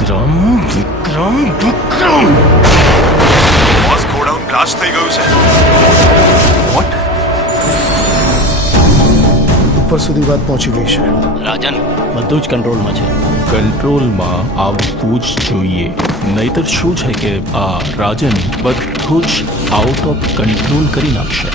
વિક્રમ વિક્રમ વિક્રમ boss godown blast થઈ ગયું છે. વોટ? ઉપર સુધી વાત પહોંચી ગઈ છે. રાજન બધું જ કંટ્રોલમાં છે. કંટ્રોલમાં આવવું જ જોઈએ, નહીતર શું છે કે આ રાજન બધું જ આઉટ ઓફ કંટ્રોલ કરી નાખશે.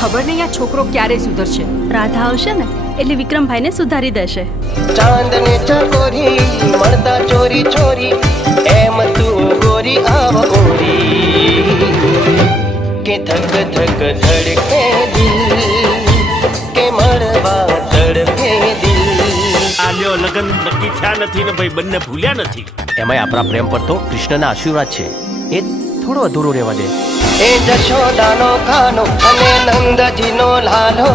ખબર નહીં આ છોકરો ક્યારે સુધરશે. રાધા આવશે ને એટલે વિક્રમભાઈને સુધારી દેશે. ચાંદને ચકોરી મળતા ચોરી ચોરી એમ તું ગોરી આવ ગોરી કે ધક ધક ધડકે દિલ કે મળવા તડપે દિલ. આલ્યો લગન નક્કી થયા નથી ને ભાઈ બંને ભૂલ્યા નથી. એમાંય આપણા પ્રેમ પર તો કૃષ્ણના આશીર્વાદ છે, એ થોડો અધૂરો રહેવા દે. એ જશોદાનો ખાનો અને નંદજીનો લાલો,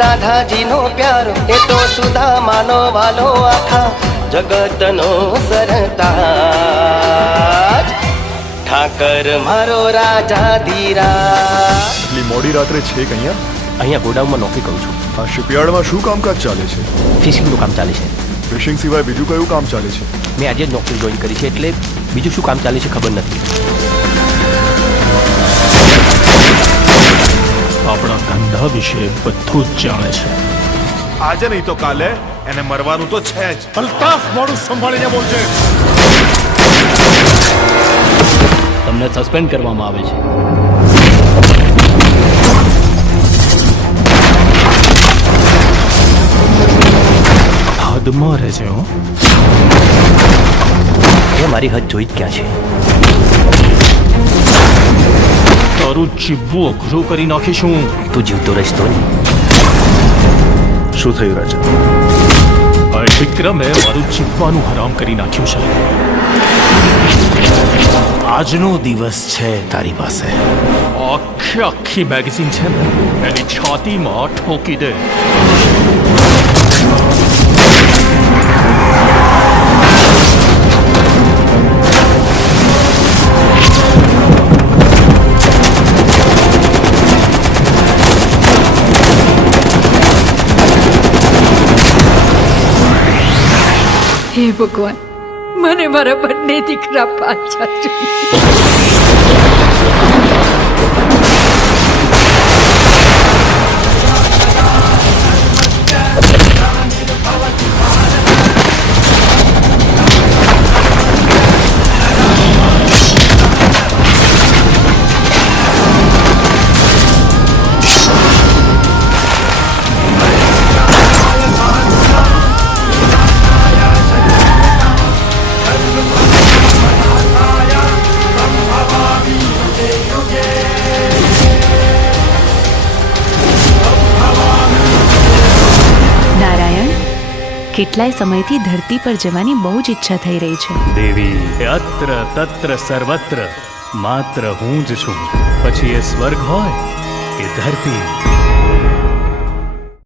રાધાજીનો પ્યારો એ તો સુદામાનો વાલો, આખા જગતનો સરતાજ ઠાકર મારો રાજા ધીરા. એટલી મોડી રાત્રે છે કે અહીંયા ગોડાઉનમાં નોકરી કરું છું. આ શિપયાર્ડમાં શું કામકાજ ચાલે છે? ફિશિંગનું કામ ચાલે છે. ફિશિંગ સિવાય બીજું કયું કામ ચાલે છે? મેં આજે જ નોકરી જોઈન કરી છે એટલે બીજું શું કામ ચાલે છે ખબર નથી. આપણા ધંધા વિશે બધું જ જાણે છે. આજે નહીં તો કાલે એને મરવાનું તો છે જ. અલ્તાફ, મોડું સંભાળીને બોલજે. તમને સસ્પેન્ડ કરવામાં આવે છે. હદમાં રહેશે હો. એ મારી હદ જોઈ જ ક્યાં છે. તારું જીવવું અઘરું કરી નાખીશું. તું જીવતો રહીશ તો નહીં. શું થયું રાજન? આ વિક્રમે મારું જીવવાનું હરામ કરી નાખ્યું છે. આજનો દિવસ છે તારી પાસે. આખી મેગેઝિન છે ને એની છાતીમાં ઠોકી દે. હે ભગવાન, મને મારા બંને દીકરા પાછા જોઈએ. કેટલાય સમયથી ધરતી પર જવાની બહુ જ ઈચ્છા થઈ રહી છે. દેવી અત્ર તત્ર સર્વત્ર માત્ર હું જ છું. પછી એ સ્વર્ગ હોય કે ધરતી.